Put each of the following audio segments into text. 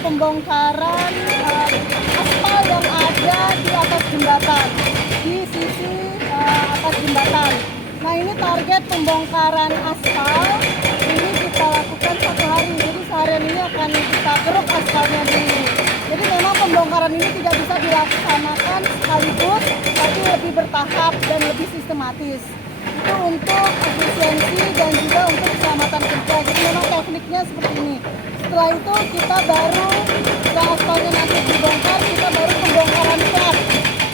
pembongkaran aspal yang ada di atas jembatan, di sisi atas jembatan. Nah, ini target pembongkaran aspal ini kita lakukan 1 hari. Jadi seharian ini akan kita keruk aspalnya dulu. Jadi memang pembongkaran ini tidak bisa dilaksanakan sekaligus, tapi lebih bertahap dan lebih sistematis. Itu untuk efisiensi dan juga untuk keselamatan kerja. Jadi memang tekniknya seperti ini. Setelah itu kita baru, setelah aspalnya nanti dibongkar, kita baru pembongkaran plat.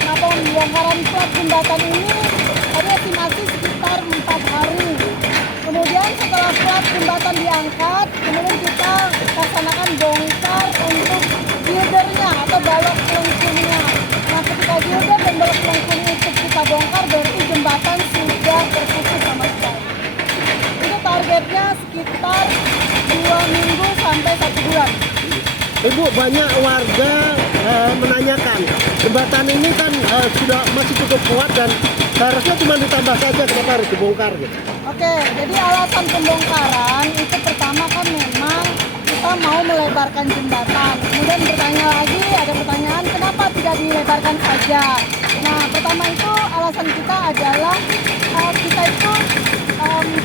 Nah, pembongkaran plat jembatan ini ada estimasi sekitar 4 hari. Kemudian setelah plat jembatan diangkat, kemudian kita laksanakan bongkar untuk gildernya atau balok pelengkungnya. Nah, ketika gilder dan balok pelengkung itu kita bongkar, berarti jembatan sudah terputus sama sekali. Itu targetnya sekitar 2 minggu sampai 1 bulan. Ibu, banyak warga menanyakan jembatan ini kan sudah masih cukup kuat dan seharusnya cuma ditambah saja, kenapa harus dibongkar gitu? Oke, jadi alasan pembongkaran itu pertama kan memang kita mau melebarkan jembatan. Kemudian ada pertanyaan kenapa tidak dilebarkan saja. Nah, pertama itu alasan kita adalah kita itu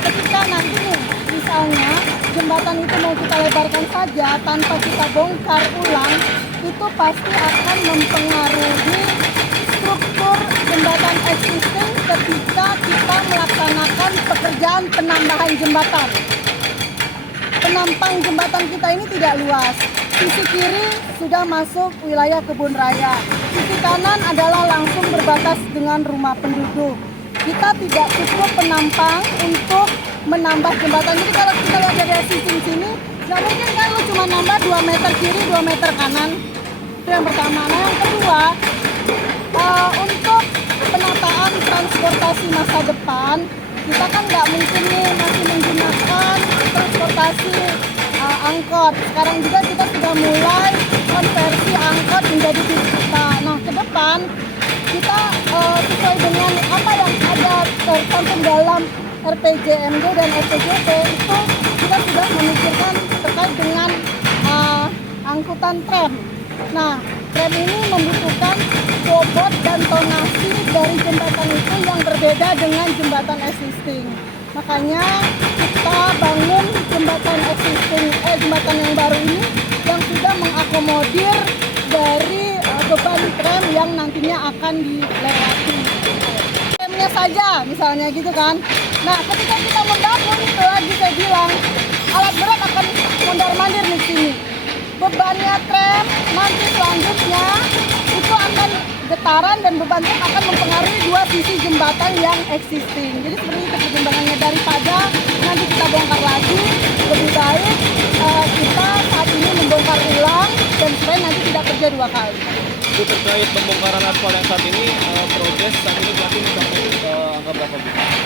ketika nanti nih misalnya jembatan itu mau kita lebarkan saja tanpa kita bongkar ulang, itu pasti akan mempengaruhi struktur jembatan existing ketika kita melaksanakan pekerjaan penambahan jembatan. Penampang jembatan kita ini tidak luas. Sisi kiri sudah masuk wilayah kebun raya. Sisi kanan adalah langsung berbatas dengan rumah penduduk. Kita tidak cukup penampang untuk menambah jembatan. Jadi kalau kita lihat dari existing sini, nggak mungkin kan lu cuma nambah 2 meter kiri, 2 meter kanan. Itu yang pertama. Nah, yang kedua, untuk penataan transportasi masa depan, kita kan nggak mungkin nih masih menggunakan transportasi angkot. Sekarang juga kita sudah mulai konversi angkot menjadi wisata. Nah, ke depan kita sesuai dengan apa yang ada tercantum dalam RPJMD dan RPJP itu kita sudah memikirkan terkait dengan angkutan tram. Nah, tram ini membutuhkan bobot dan tonasi dari jembatan itu yang berbeda dengan jembatan existing. Makanya kita bangun jembatan jembatan yang baru ini yang sudah mengakomodir dari beban tram yang nantinya akan dilewati. Tramnya saja misalnya gitu kan. Nah, ketika kita membangun itu lagi saya bilang alat berat akan mondar-mandir di sini. Bebannya tram nanti selanjutnya itu akan getaran dan beban tram akan mempengaruhi 2 sisi jembatan yang existing. Jadi seperti itu pertimbangannya, daripada nanti kita bongkar lagi, lebih baik kita saat ini membongkar ulang dan supaya nanti tidak kerja 2 kali. Itu terkait pembongkaran aspal yang saat ini progres saat ini berarti mencapai angka berapa?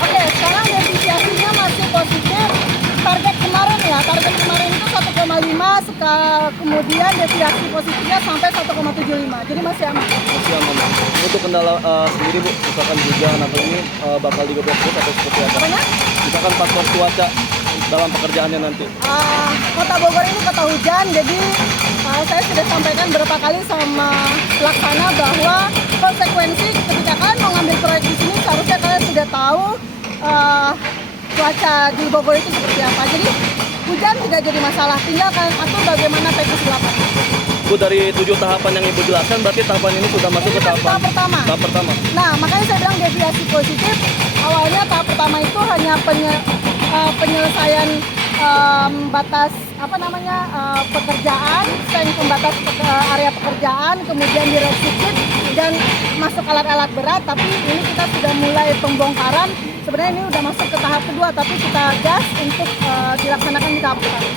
Oke, sekarang depresiasinya masih positif. Target kemarin itu 1,5, kemudian deviasi positifnya sampai 1,75, jadi masih aman. Masih aman. Untuk kendala sendiri Bu, misalkan hujan atau ini bakal digodok atau seperti apa? Apanya? Misalkan faktor cuaca dalam pekerjaannya nanti. Kota Bogor ini kota hujan, jadi saya sudah sampaikan beberapa kali sama pelaksana bahwa konsekuensi ketika kalian mau ngambil proyek di sini seharusnya kalian sudah tahu cuaca di Bogor itu seperti apa. Jadi hujan tidak jadi masalah, tinggal kalian atur bagaimana teknis di lapangan. Bu, dari 7 tahapan yang Ibu jelaskan berarti tahapan ini sudah masuk ke tahap pertama. Tahap pertama. Nah, makanya saya bilang deviasi positif. Awalnya tahap pertama itu hanya penyelesaian batas pekerjaan, pembatas area pekerjaan, kemudian direvisi dan masuk alat-alat berat. Tapi ini kita sudah mulai pembongkaran. Sebenarnya ini udah masuk ke tahap kedua, tapi kita gas untuk dilaksanakan di tahap pertama.